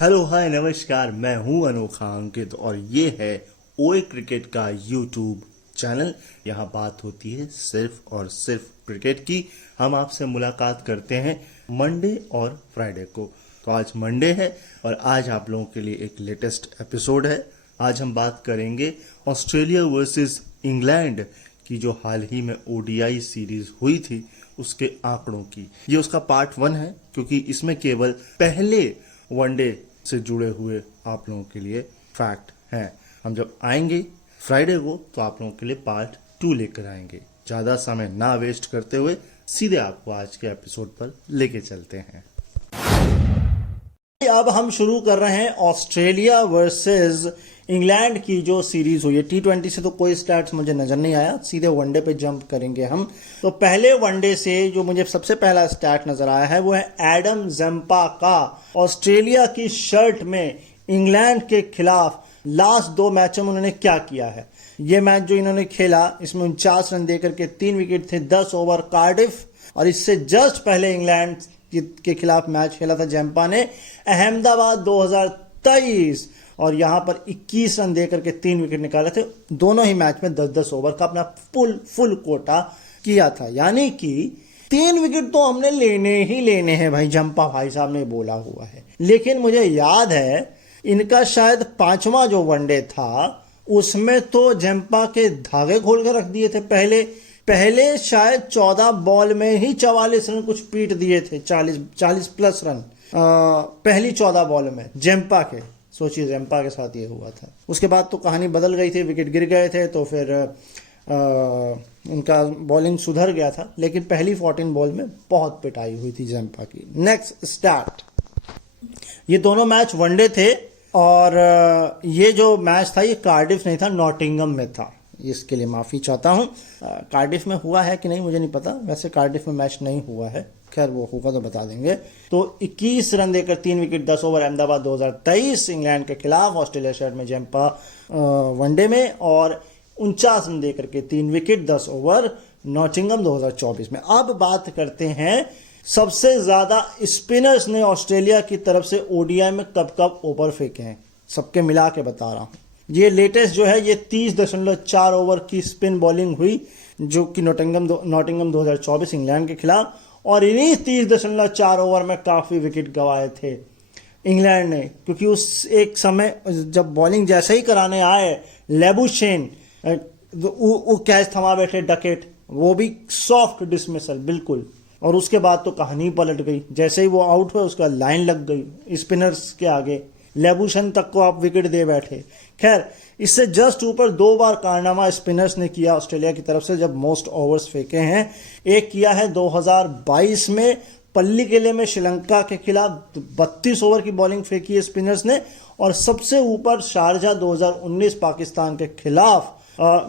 Hello hi नमस्कार, मैं हूं अनोखा अंकित और ये है ओए क्रिकेट का यूट्यूब चैनल। यहाँ बात होती है सिर्फ और सिर्फ क्रिकेट की। हम आपसे मुलाकात करते हैं मंडे और फ्राइडे को। तो आज मंडे है और आज आप लोगों के लिए एक लेटेस्ट एपिसोड है। आज हम बात करेंगे ऑस्ट्रेलिया वर्सेस इंग्लैंड की जो हाल ही में ओडीआई सीरीज हुई थी उसके आंकड़ों की। ये उसका पार्ट 1 है क्योंकि इसमें केवल पहले वनडे से जुड़े हुए आप लोगों के लिए फैक्ट हैं। हम जब आएंगे फ्राइडे को तो आप लोगों के लिए पार्ट 2 लेकर आएंगे। ज़्यादा समय ना वेस्ट करते हुए सीधे आपको आज के एपिसोड पर लेके चलते हैं। अब हम शुरू कर रहे हैं ऑस्ट्रेलिया वर्सेस इंग्लैंड की जो सीरीज हुई है। T20 से तो कोई स्टैट्स मुझे नजर नहीं आया, सीधे वनडे पे जंप करेंगे हम। तो पहले वनडे से जो मुझे सबसे पहला स्टैट नजर आया है वो है एडम जम्पा का ऑस्ट्रेलिया की शर्ट में इंग्लैंड के खिलाफ लास्ट 2 मैचों में उन्होंने क्या किया है। ये मैच जो इन्होंने खेला इसमें 49 रन देकर के 3 विकेट थे, 10 ओवर कार्डिफ, और इससे जस्ट पहले इंग्लैंड के खिलाफ मैच खेला था जम्पा ने अहमदाबाद 2023 और यहां पर 21 रन देकर के 3 विकेट निकाले थे। दोनों ही मैच में 10-10 ओवर का अपना फुल कोटा किया था, यानी कि 3 विकेट तो हमने लेने ही लेने हैं भाई, जम्पा भाई साहब ने बोला हुआ है। लेकिन मुझे याद है इनका शायद 5वां जो वनडे था उसमें तो जम्पा के धागे खोल कर रख दिए थे। पहले शायद 14 बॉल में ही 44 रन कुछ पीट दिए थे, 40 प्लस रन पहली 14 बॉल में जम्पा के। सोचिए जम्पा के साथ ये हुआ था। उसके बाद तो कहानी बदल गई थी, विकेट गिर गए थे तो फिर उनका बॉलिंग सुधर गया था, लेकिन पहली 14 बॉल में बहुत पिटाई हुई थी जम्पा की। नेक्स्ट स्टार्ट, ये दोनों मैच वनडे थे और ये जो मैच था ये कार्डिफ नहीं था, नॉटिंघम में था। इसके लिए माफ़ी चाहता हूँ। कार्डिफ में हुआ है कि नहीं मुझे नहीं पता, वैसे कार्डिफ में मैच नहीं हुआ है, खैर वो होगा तो बता देंगे। तो 21 रन देकर 3 विकेट 10 ओवर अहमदाबाद 2023 इंग्लैंड के खिलाफ ऑस्ट्रेलिया शहर में जम्पा वनडे में, और 49 रन देकर के 3 विकेट 10 ओवर नॉटिंघम 2024 में। अब बात करते हैं सबसे ज्यादा स्पिनर्स ने ऑस्ट्रेलिया की तरफ से ओडीआई में कब कब ओवर फेंके हैं, सबके मिला के बता रहा हूं। ये लेटेस्ट जो है ये 30.4 ओवर की स्पिन बॉलिंग हुई जो कि नॉटिंघम 2024 इंग्लैंड के खिलाफ, और इन्हीं 30.4 ओवर में काफी विकेट गंवाए थे इंग्लैंड ने, क्योंकि उस एक समय जब बॉलिंग जैसे ही कराने आए लेबुशेन वो कैच थमा बैठे डकेट, वो भी सॉफ्ट डिसमिसल बिल्कुल, और उसके बाद तो कहानी पलट गई। जैसे ही वो आउट हुआ उसका लाइन लग गई स्पिनर्स के आगे, लेबुशन तक को आप विकेट दे बैठे। खैर इससे जस्ट ऊपर 2 बार कारनामा स्पिनर्स ने किया ऑस्ट्रेलिया की तरफ से जब मोस्ट ओवर्स फेंके हैं। एक किया है 2022 में पल्लीकेले में श्रीलंका के खिलाफ 32 ओवर की बॉलिंग फेंकी है स्पिनर्स ने, और सबसे ऊपर शारजा 2019 पाकिस्तान के खिलाफ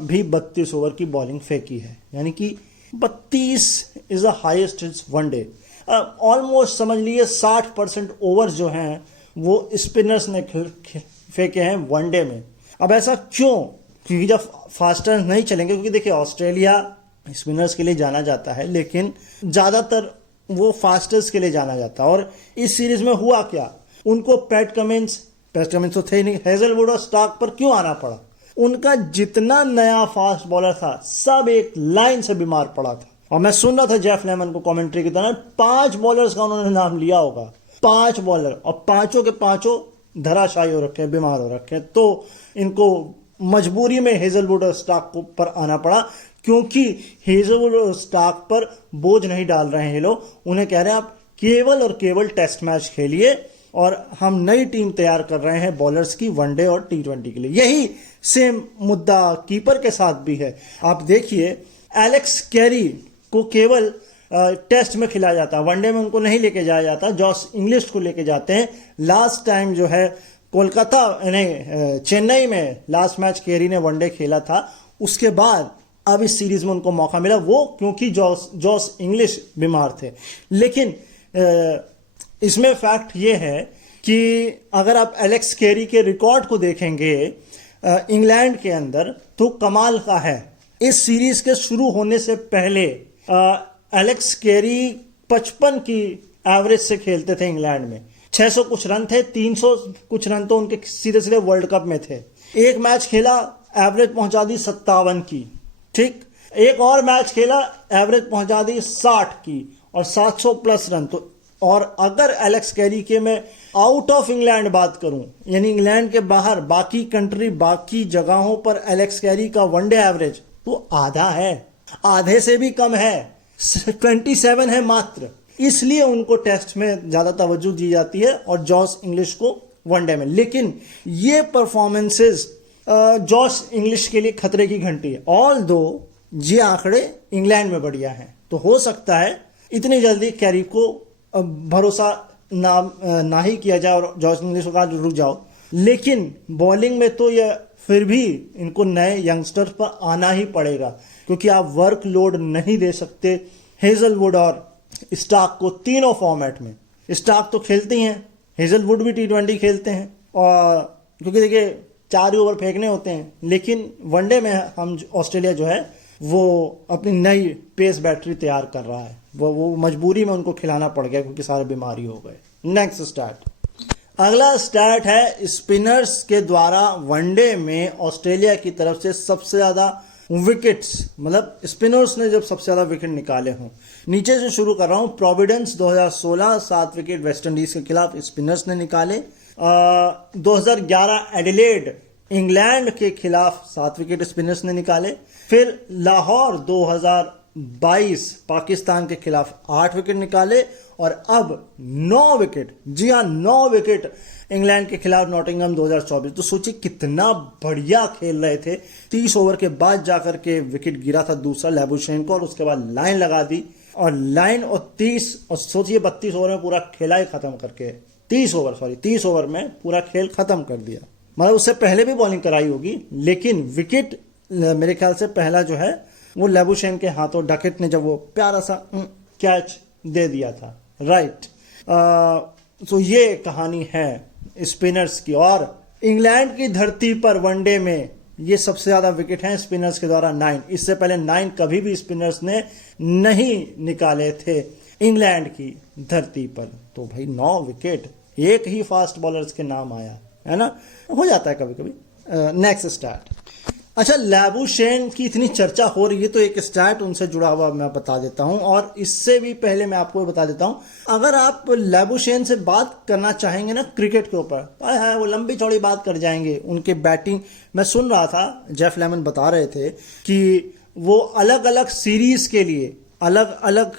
भी 32 ओवर की बॉलिंग फेंकी है, यानी कि 32 is the highest one day. Almost समझ लीजिए 60% ओवर्स जो हैं वो स्पिनर्स ने फेंके हैं वनडे में। अब ऐसा क्यों? क्योंकि जब फास्टर नहीं चलेंगे, क्योंकि देखिए ऑस्ट्रेलिया स्पिनर्स के लिए जाना जाता है लेकिन ज्यादातर वो फास्टर्स के लिए जाना जाता है। और इस सीरीज में हुआ क्या, उनको पैट कमिंस तो थे नहीं, हेजलवुड और स्टार्क पर क्यों आना पड़ा? उनका जितना नया फास्ट बॉलर था सब एक लाइन से बीमार पड़ा था। और मैं सुन रहा था जेफ लेमन को कमेंट्री की तरह, 5 बॉलर्स का उन्होंने नाम लिया होगा, 5 बॉलर, और पांचों के पांचों धराशायी हो रखे हैं, बीमार हो रखे हैं। तो इनको मजबूरी में हेजलवुड और स्टार्क पर आना पड़ा, क्योंकि हेजलवुड और स्टार्क पर बोझ नहीं डाल रहे हैं ये लोग। उन्हें कह रहे हैं आप केवल और केवल टेस्ट मैच खेलिए और हम नई टीम तैयार कर रहे हैं बॉलर्स की वनडे और T20 के लिए। यही सेम मुद्दा कीपर के साथ भी है। आप देखिए एलेक्स कैरी को केवल टेस्ट में खिलाया जाता है, वनडे में उनको नहीं लेके जाया जाता। जॉस इंग्लिश को लेके जाते हैं। लास्ट टाइम जो है चेन्नई में लास्ट मैच केरी ने वनडे खेला था, उसके बाद अब इस सीरीज में उनको मौका मिला, वो क्योंकि जॉस इंग्लिश बीमार थे। लेकिन इसमें फैक्ट ये है कि अगर आप एलेक्स कैरी के रिकॉर्ड को देखेंगे इंग्लैंड के अंदर तो कमाल का है। इस सीरीज के शुरू होने से पहले एलेक्स कैरी 55 की एवरेज से खेलते थे इंग्लैंड में, 600 कुछ रन थे, 300 कुछ रन तो उनके सीधे सीधे वर्ल्ड कप में थे। एक मैच खेला, एवरेज पहुंचा दी 57 की, ठीक। एक और मैच खेला, एवरेज पहुंचा दी 60 की और 700 प्लस रन। तो और अगर एलेक्स कैरी के मैं आउट ऑफ इंग्लैंड बात करूं, यानी इंग्लैंड के बाहर बाकी कंट्री, बाकी जगहों पर एलेक्स कैरी का वनडे एवरेज तो आधा है, आधे से भी कम है, 27 है मात्र। इसलिए उनको टेस्ट में ज्यादा तवज्जो दी जाती है और जॉश इंग्लिश को वनडे में। लेकिन ये परफॉर्मेंसेस जॉश इंग्लिश के लिए खतरे की घंटी है। ऑल दो ये आंकड़े इंग्लैंड में बढ़िया हैं, तो हो सकता है इतनी जल्दी कैरी को भरोसा ना ही किया जाए और जॉश इंग्लिश को कहा रुक जाओ। लेकिन बॉलिंग में तो यह फिर भी इनको नए यंगस्टर्स पर आना ही पड़ेगा, क्योंकि आप वर्कलोड नहीं दे सकते हेजलवुड और स्टार्क को तीनों फॉर्मेट में। स्टार्क तो खेलते ही हैं, हेजलवुड भी T20 खेलते हैं, और क्योंकि देखिए 4 ओवर फेंकने होते हैं। लेकिन वनडे में हम ऑस्ट्रेलिया जो है वो अपनी नई पेस बैटरी तैयार कर रहा है, वो मजबूरी में उनको खिलाना पड़ गया क्योंकि सारे बीमारी हो गए। नेक्स्ट स्टार्ट, अगला स्टार्ट है स्पिनर्स के द्वारा वनडे में ऑस्ट्रेलिया की तरफ से सबसे ज्यादा विकेट्स, मतलब स्पिनर्स ने जब सबसे ज्यादा विकेट निकाले हों। नीचे से शुरू कर रहा हूं। प्रोविडेंस 2016 7 विकेट वेस्ट इंडीज के खिलाफ स्पिनर्स ने निकाले। 2011 एडिलेड इंग्लैंड के खिलाफ 7 विकेट स्पिनर्स ने निकाले। फिर लाहौर 2022 पाकिस्तान के खिलाफ 8 विकेट निकाले, और अब 9 विकेट, जी हाँ 9 विकेट इंग्लैंड के खिलाफ नॉटिंघम 2024। तो सोचिए कितना बढ़िया खेल रहे थे। 30 ओवर के बाद जाकर के विकेट गिरा था दूसरा लैबुशेन को, और उसके बाद लाइन लगा दी, और लाइन और 30 और सोचिए 32 ओवर में पूरा खेला ही खत्म करके 30 ओवर में पूरा खेल खत्म कर दिया। मतलब उससे पहले भी बॉलिंग कराई होगी, लेकिन विकेट मेरे ख्याल से पहला जो है वो लैबुशेन के हाथों डकेट ने जब वो प्यारा सा कैच दे दिया था, राइट। तो ये कहानी है स्पिनर्स की। और इंग्लैंड की धरती पर वनडे में ये सबसे ज्यादा विकेट हैं स्पिनर्स के द्वारा 9। इससे पहले 9 कभी भी स्पिनर्स ने नहीं निकाले थे इंग्लैंड की धरती पर। तो भाई 9 विकेट एक ही फास्ट बॉलर्स के नाम आया है ना, हो जाता है कभी कभी। नेक्स्ट स्टार्ट, अच्छा लैबुशेन की इतनी चर्चा हो रही है तो एक स्टार्ट उनसे जुड़ा हुआ मैं बता देता हूं। और इससे भी पहले मैं आपको बता देता हूं, अगर आप लैबुशेन से बात करना चाहेंगे ना क्रिकेट के ऊपर, है वो लंबी चौड़ी बात कर जाएंगे। उनके बैटिंग मैं सुन रहा था, जेफ लेमन बता रहे थे कि वो अलग अलग सीरीज के लिए अलग अलग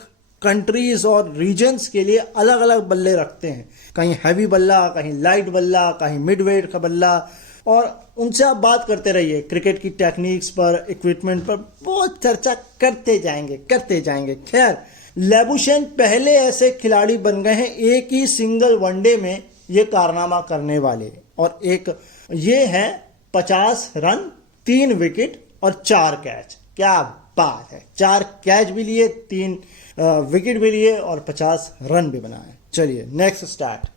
कंट्रीज और रीजन्स के लिए अलग अलग बल्ले रखते हैं। कहीं हैवी बल्ला, कहीं लाइट बल्ला, कहीं मिड वेट का बल्ला, और उनसे आप बात करते रहिए क्रिकेट की टेक्निक्स पर, इक्विपमेंट पर, बहुत चर्चा करते जाएंगे। खैर, लैबुशेन पहले ऐसे खिलाड़ी बन गए हैं एक ही सिंगल वनडे में ये कारनामा करने वाले, और एक ये है 50 रन, 3 विकेट और 4 कैच। क्या बात है, 4 कैच भी लिए, 3 विकेट भी लिए और 50 रन भी बनाए। चलिए नेक्स्ट स्टार्ट,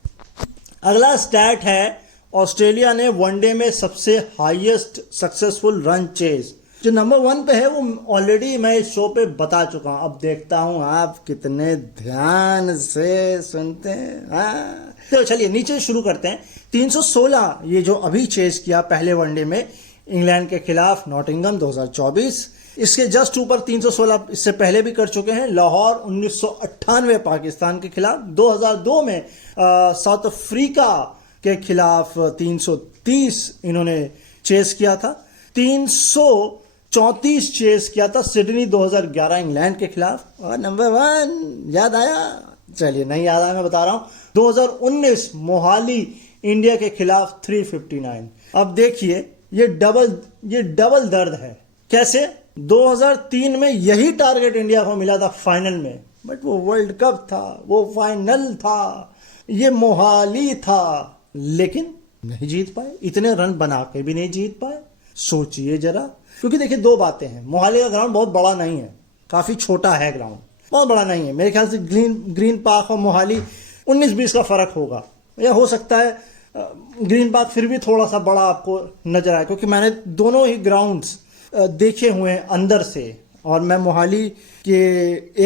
अगला स्टार्ट है ऑस्ट्रेलिया ने वनडे में सबसे हाईएस्ट सक्सेसफुल रन चेज। जो नंबर 1 पे है वो ऑलरेडी मैं इस शो पे बता चुका हूं। अब देखता हूं आप कितने ध्यान से सुनते हैं। तो चलिए नीचे शुरू करते हैं। 316 ये जो अभी चेज किया पहले वनडे में इंग्लैंड के खिलाफ नॉटिंघम 2024। इसके जस्ट ऊपर 316 इससे पहले भी कर चुके हैं लाहौर 1998 पाकिस्तान के खिलाफ। 2002 में साउथ अफ्रीका के खिलाफ 330 इन्होंने चेस किया था। 334 चेस किया था सिडनी 2011 इंग्लैंड के खिलाफ। और नंबर 1 याद आया? चलिए नहीं याद आया, मैं बता रहा हूं। 2019 मोहाली इंडिया के खिलाफ 359। अब देखिए ये डबल दर्द है। कैसे? 2003 में यही टारगेट इंडिया को मिला था फाइनल में, बट वो वर्ल्ड कप था, वो फाइनल था, ये मोहाली था, लेकिन नहीं जीत पाए। इतने रन बना के भी नहीं जीत पाए। सोचिए जरा, क्योंकि देखिए 2 बातें हैं। मोहाली का ग्राउंड बहुत बड़ा नहीं है, काफी छोटा है ग्राउंड, बहुत बड़ा नहीं है। मेरे ख्याल से ग्रीन पार्क और मोहाली 19-20 का फर्क होगा, या हो सकता है ग्रीन पार्क फिर भी थोड़ा सा बड़ा आपको नजर आए, क्योंकि मैंने दोनों ही ग्राउंड्स देखे हुए हैं अंदर से। और मैं मोहाली के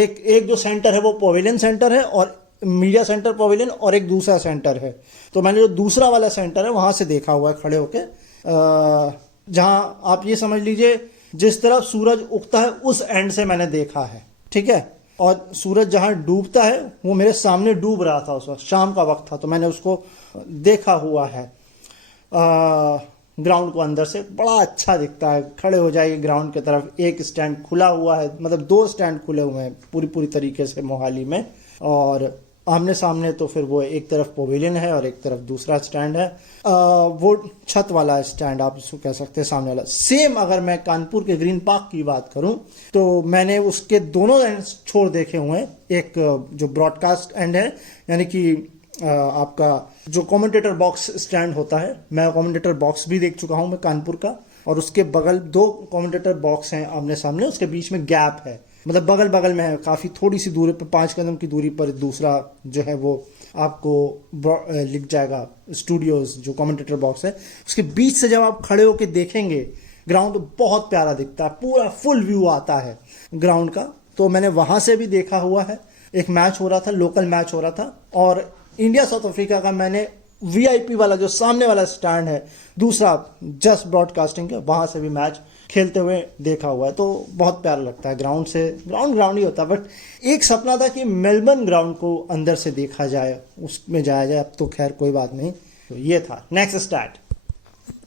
एक जो सेंटर है वो पवेलियन सेंटर है, और मीडिया सेंटर पवेलियन और एक दूसरा सेंटर है, तो मैंने जो दूसरा वाला सेंटर है वहां से देखा हुआ है खड़े होके, जहां आप ये समझ लीजिए जिस तरफ सूरज उगता है उस एंड से मैंने देखा है, ठीक है। और सूरज जहां डूबता है वो मेरे सामने डूब रहा था, उस वक्त शाम का वक्त था, तो मैंने उसको देखा हुआ है ग्राउंड को अंदर से। बड़ा अच्छा दिखता है, खड़े हो जाइए ग्राउंड की तरफ, एक स्टैंड खुला हुआ है, मतलब 2 स्टैंड खुले हुए हैं पूरी तरीके से मोहाली में, और आमने सामने तो फिर वो एक तरफ पवेलियन है और एक तरफ दूसरा स्टैंड है, वो छत वाला स्टैंड आप इसको कह सकते हैं, सामने वाला। सेम अगर मैं कानपुर के ग्रीन पार्क की बात करूं तो मैंने उसके दोनों एंड छोर देखे हुए हैं। एक जो ब्रॉडकास्ट एंड है, यानी कि आपका जो कमेंटेटर बॉक्स स्टैंड होता है, मैं कमेंटेटर बॉक्स भी देख चुका हूं मैं कानपुर का, और उसके बगल 2 कमेंटेटर बॉक्स हैं आमने सामने, उसके बीच में गैप है, मतलब बगल बगल में है, काफी थोड़ी सी दूरी पर, 5 कदम की दूरी पर दूसरा जो है वो आपको लिख जाएगा स्टूडियोज, जो कमेंटेटर बॉक्स है उसके बीच से जब आप खड़े होकर देखेंगे ग्राउंड तो बहुत प्यारा दिखता है, पूरा फुल व्यू आता है ग्राउंड का। तो मैंने वहां से भी देखा हुआ है, एक मैच हो रहा था, लोकल मैच हो रहा था, और इंडिया साउथ अफ्रीका का मैंने वीआईपी वाला जो सामने वाला स्टैंड है दूसरा जस्ट ब्रॉडकास्टिंग का, वहां से भी मैच खेलते हुए देखा हुआ है। तो बहुत प्यारा लगता है ग्राउंड से, ग्राउंड ही होता है, बट एक सपना था कि मेलबर्न ग्राउंड को अंदर से देखा जाए, उसमें जाया जाए, अब तो खैर कोई बात नहीं। तो ये था नेक्स्ट स्टार्ट।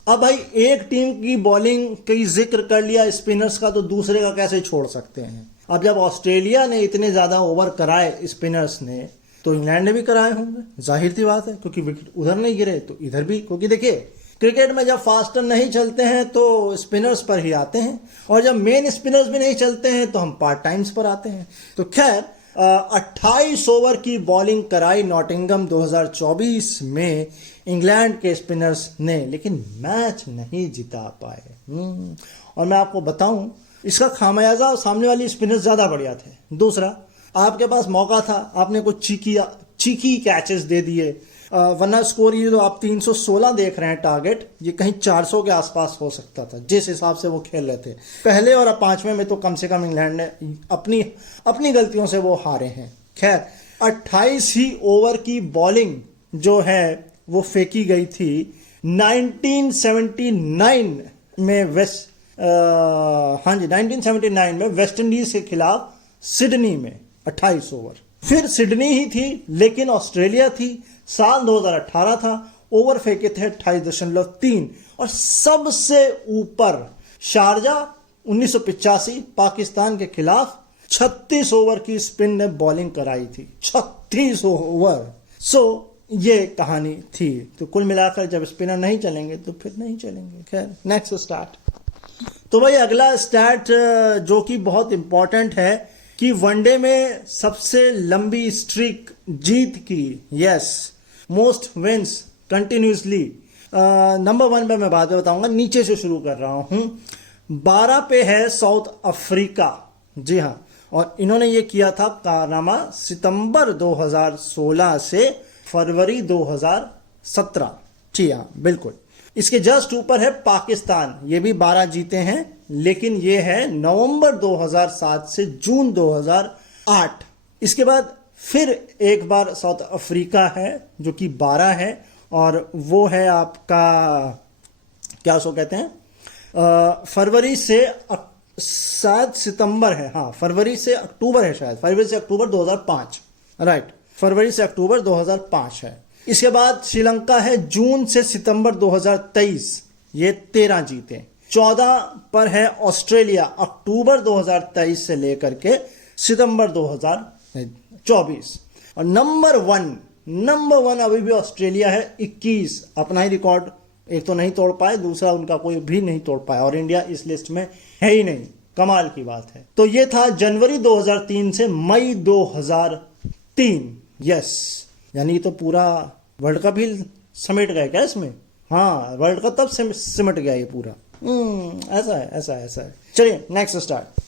अब भाई एक टीम की बॉलिंग कई जिक्र कर लिया स्पिनर्स का, तो दूसरे का कैसे छोड़ सकते हैं। अब जब ऑस्ट्रेलिया ने इतने ज्यादा ओवर कराए स्पिनर्स ने, तो इंग्लैंड ने भी कराए होंगे, जाहिर सी बात है, क्योंकि विकेट उधर नहीं गिरे तो इधर भी, क्योंकि देखिए क्रिकेट में जब फास्टर नहीं चलते हैं तो स्पिनर्स पर ही आते हैं, और जब मेन स्पिनर्स भी नहीं चलते हैं तो हम पार्ट टाइम्स पर आते हैं। तो खैर 28 ओवर की बॉलिंग कराई नॉटिंघम 2024 में इंग्लैंड के स्पिनर्स ने, लेकिन मैच नहीं जिता पाए। और मैं आपको बताऊं इसका खामियाजा सामने वाली स्पिनर्स ज्यादा बढ़िया थे। दूसरा, आपके पास मौका था, आपने कुछ चीकी कैचेस दे दिए, वरना स्कोर ये जो आप 316 देख रहे हैं टारगेट, ये कहीं 400 के आसपास हो सकता था जिस हिसाब से वो खेल रहे थे। पहले और 5वें में तो कम से कम इंग्लैंड ने अपनी गलतियों से वो हारे हैं। खैर 28 ही ओवर की बॉलिंग जो है वो फेंकी गई थी 1979 में 1979 में वेस्ट इंडीज के खिलाफ सिडनी में 28 ओवर। फिर सिडनी ही थी लेकिन ऑस्ट्रेलिया थी, साल 2018 था, ओवर फेंके थे 28.3, और सबसे ऊपर शारजा 1985 पाकिस्तान के खिलाफ 36 ओवर की स्पिन ने बॉलिंग कराई थी, 36 ओवर। सो ये कहानी थी। तो कुल मिलाकर जब स्पिनर नहीं चलेंगे तो फिर नहीं चलेंगे। खैर नेक्स्ट स्टार्ट। तो भाई अगला स्टैट जो कि बहुत इंपॉर्टेंट है कि वनडे में सबसे लंबी स्ट्रीक जीत की, yes, most wins continuously. Number 1 पे मैं बाद में बताऊंगा, नीचे से शुरू कर रहा हूं। 12 पे है साउथ अफ्रीका, जी हाँ, और इन्होंने ये किया था कारनामा सितंबर 2016 से फरवरी 2017, जी हाँ बिल्कुल। इसके जस्ट ऊपर है पाकिस्तान, ये भी 12 जीते हैं, लेकिन ये है नवंबर 2007 से जून 2008। इसके बाद फिर एक बार साउथ अफ्रीका है जो कि 12 है, और वो है आपका क्या उसको कहते हैं, फरवरी से शायद सितंबर है, हाँ फरवरी से अक्टूबर है, शायद फरवरी से अक्टूबर 2005, राइट, फरवरी से अक्टूबर 2005 है। इसके बाद श्रीलंका है जून से सितंबर 2023, ये 13 जीते। 14 पर है ऑस्ट्रेलिया, अक्टूबर 2023 से लेकर के सितंबर 2024। और नंबर वन अभी भी ऑस्ट्रेलिया है, 21। अपना ही रिकॉर्ड एक तो नहीं तोड़ पाए, दूसरा उनका कोई भी नहीं तोड़ पाया, और इंडिया इस लिस्ट में है ही नहीं। कमाल की बात है। तो ये था जनवरी 2003 से मई 2003, यस, यानी तो पूरा वर्ल्ड कप ही समेट गया क्या इसमें? हाँ, वर्ल्ड कप तब सिमट गया ये पूरा। ऐसा है। चलिए नेक्स्ट स्टार्ट।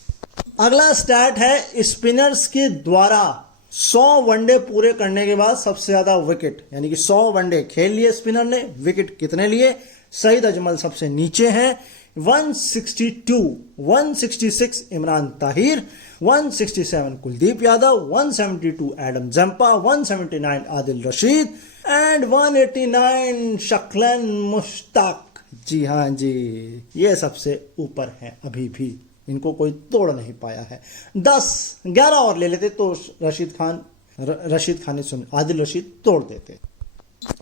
अगला स्टार्ट है स्पिनर्स के द्वारा 100 वनडे पूरे करने के बाद सबसे ज्यादा विकेट, यानी कि 100 वनडे खेल लिए स्पिनर ने, विकेट कितने लिए? सईद अजमल सबसे नीचे हैं 162, 166 Imran Tahir, 167 Kuldeep Yadav, 172 Adam Zampa, 179 Adil Rashid and 189 Saqlain Mushtaq. जी हाँ जी, ये सबसे ऊपर हैं अभी भी, इनको कोई तोड़ नहीं पाया है। 10-11 और ले लेते तो रशीद खान ने सुन आदिल रशीद तोड़ देते।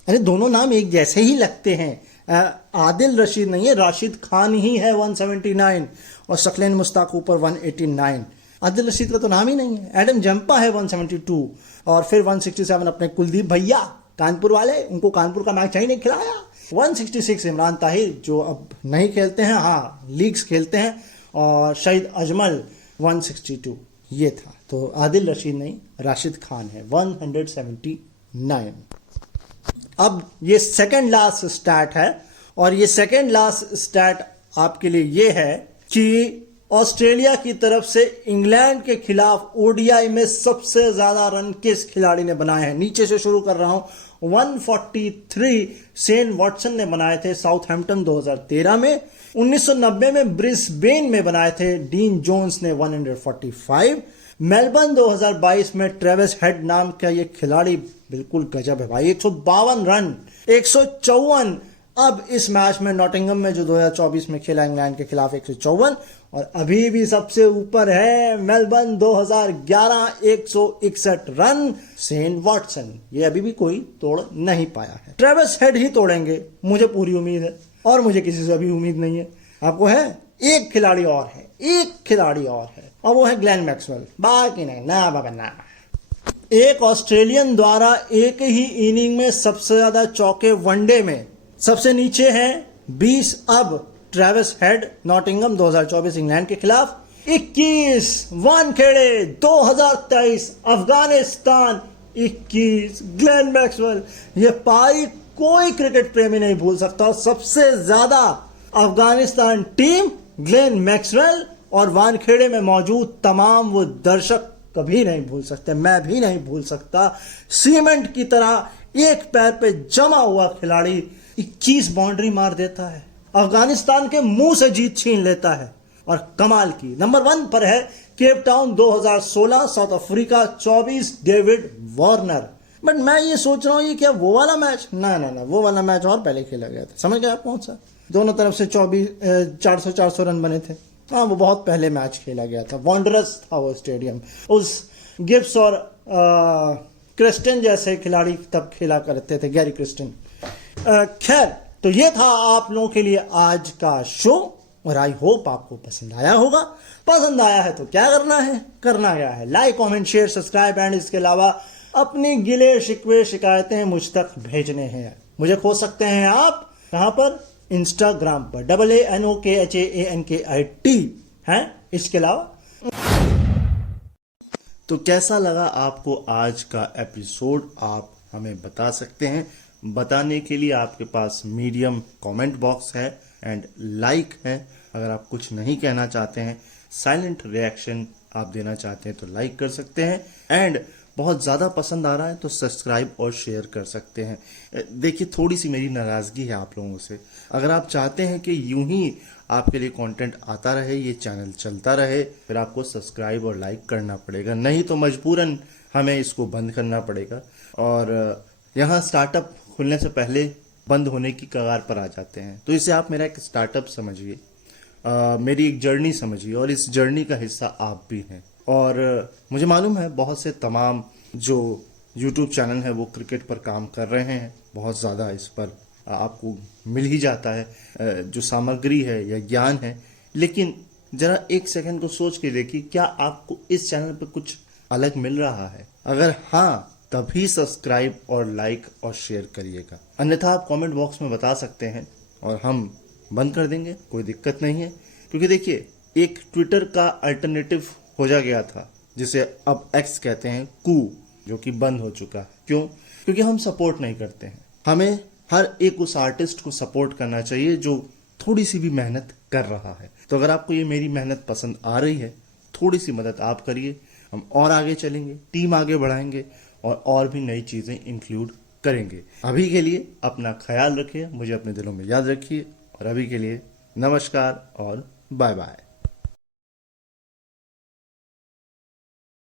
अरे दोनों नाम एक जैसे ही लगते हैं। आदिल रशीद नहीं है, राशिद खान ही है 179 और शक्लन मुश्ताक ऊपर 189। आदिल रशीद का तो नाम ही नहीं है। एडम जंपा है 172 और फिर 167 अपने कुलदीप भैया कानपुर वाले, उनको कानपुर का मैच ही नहीं खिलाया। 166 इमरान ताहिर जो अब नहीं खेलते हैं, हाँ लीग्स खेलते हैं, और शहीद अजमल 162। ये था तो आदिल रशीद नहीं, राशिद खान है 179। अब ये सेकंड लास्ट स्टैट है, और ये सेकंड लास्ट स्टैट आपके लिए ये है कि ऑस्ट्रेलिया की तरफ से इंग्लैंड के खिलाफ ओडीआई में सबसे ज्यादा रन किस खिलाड़ी ने बनाए हैं। नीचे से शुरू कर रहा हूं। 143 शेन वॉटसन ने बनाए थे साउथहैम्पटन 2013 में। 1990 में ब्रिस्बेन में बनाए थे डीन जोन्स ने 145। मेलबर्न 2022 में ट्रेविस हेड नाम का ये खिलाड़ी बिल्कुल गजब है भाई, 152 रन, 154। अब इस मैच में नॉटिंघम में जो 2024 में खेला इंग्लैंड के खिलाफ 154, और अभी भी सबसे ऊपर है मेलबर्न 2011 161 रन शेन वॉटसन। ये अभी भी कोई तोड़ नहीं पाया है। ट्रेविस हेड ही तोड़ेंगे, मुझे पूरी उम्मीद है, और मुझे किसी से अभी उम्मीद नहीं है। आपको है? एक खिलाड़ी और है, एक खिलाड़ी और है, और वो है ग्लेन मैक्सवेल। बाकी नहीं, ना बाबा ना। एक ऑस्ट्रेलियन द्वारा एक ही इनिंग में सबसे ज्यादा चौके वनडे में सबसे नीचे हैं 20। अब ट्रेविस हेड नॉटिंघम 2024 इंग्लैंड के खिलाफ 21। Wankhede 2023 Afghanistan 21 Glenn Maxwell. ये पाई कोई क्रिकेट प्रेमी नहीं भूल सकता, और सबसे ज्यादा अफगानिस्तान टीम ग्लेन मैक्सवेल, और वानखेड़े में मौजूद तमाम वो दर्शक कभी नहीं भूल सकते, मैं भी नहीं भूल सकता। सीमेंट की तरह एक पैर पे जमा हुआ खिलाड़ी 21 बाउंड्री मार देता है, अफगानिस्तान के मुंह से जीत छीन लेता है। और कमाल की नंबर 1 पर है Cape Town 2016 south Africa 24 David Warner. But मैं ये सोच रहा हूं ये क्या वो वाला मैच? ना ना ना, वो वाला मैच और पहले खेला गया था। समझ गए आप कौन सा? दोनों तरफ से 400 रन बने थे। हाँ, वो बहुत पहले मैच खेला गया था, वॉन्डरस था वो स्टेडियम। उस गिब्स और क्रिस्टन जैसे खिलाड़ी तब खेला करते थे, गैरी क्रिस्टन। खैर, तो ये था आप लोगों के लिए आज का शो, और आई होप आपको पसंद आया होगा। पसंद आया है तो क्या करना है? करना क्या है? Like, comment, share, subscribe, and इसके अलावा अपनी गिले शिकवे शिकायतें मुझ तक भेजने हैं। मुझे खोज सकते हैं आप कहां पर? इंस्टाग्राम पर AANOKHAANKIT है। इसके अलावा तो कैसा लगा आपको आज का एपिसोड, आप हमें बता सकते हैं। बताने के लिए आपके पास मीडियम कमेंट बॉक्स है एंड लाइक है। अगर आप कुछ नहीं कहना चाहते हैं, साइलेंट रिएक्शन आप देना चाहते हैं तो लाइक कर सकते हैं, एंड बहुत ज़्यादा पसंद आ रहा है तो सब्सक्राइब और शेयर कर सकते हैं। देखिए, थोड़ी सी मेरी नाराज़गी है आप लोगों से। अगर आप चाहते हैं कि यूं ही आपके लिए कंटेंट आता रहे, ये चैनल चलता रहे, फिर आपको सब्सक्राइब और लाइक करना पड़ेगा, नहीं तो मजबूरन हमें इसको बंद करना पड़ेगा। और यहाँ स्टार्टअप खुलने से पहले बंद होने की कगार पर आ जाते हैं, तो इसे आप मेरा एक स्टार्टअप समझिए, मेरी एक जर्नी समझिए, और इस जर्नी का हिस्सा आप भी हैं। और मुझे मालूम है बहुत से तमाम जो YouTube चैनल है वो क्रिकेट पर काम कर रहे हैं, बहुत ज़्यादा इस पर आपको मिल ही जाता है जो सामग्री है या ज्ञान है। लेकिन ज़रा एक सेकंड को सोच के देखिए, क्या आपको इस चैनल पर कुछ अलग मिल रहा है? अगर हाँ, तभी सब्सक्राइब और लाइक और शेयर करिएगा, अन्यथा आप कमेंट बॉक्स में बता सकते हैं और हम बंद कर देंगे, कोई दिक्कत नहीं है। क्योंकि देखिए, एक ट्विटर का अल्टरनेटिव हो जा गया था जिसे अब एक्स कहते हैं, कू, जो कि बंद हो चुका है। क्यों? क्योंकि हम सपोर्ट नहीं करते हैं। हमें हर एक उस आर्टिस्ट को सपोर्ट करना चाहिए जो थोड़ी सी भी मेहनत कर रहा है। तो अगर आपको ये मेरी मेहनत पसंद आ रही है, थोड़ी सी मदद आप करिए, हम और आगे चलेंगे, टीम आगे बढ़ाएंगे और भी नई चीजें इंक्लूड करेंगे। अभी के लिए अपना ख्याल रखिए, मुझे अपने दिलों में याद रखिए, और अभी के लिए नमस्कार और बाय बाय।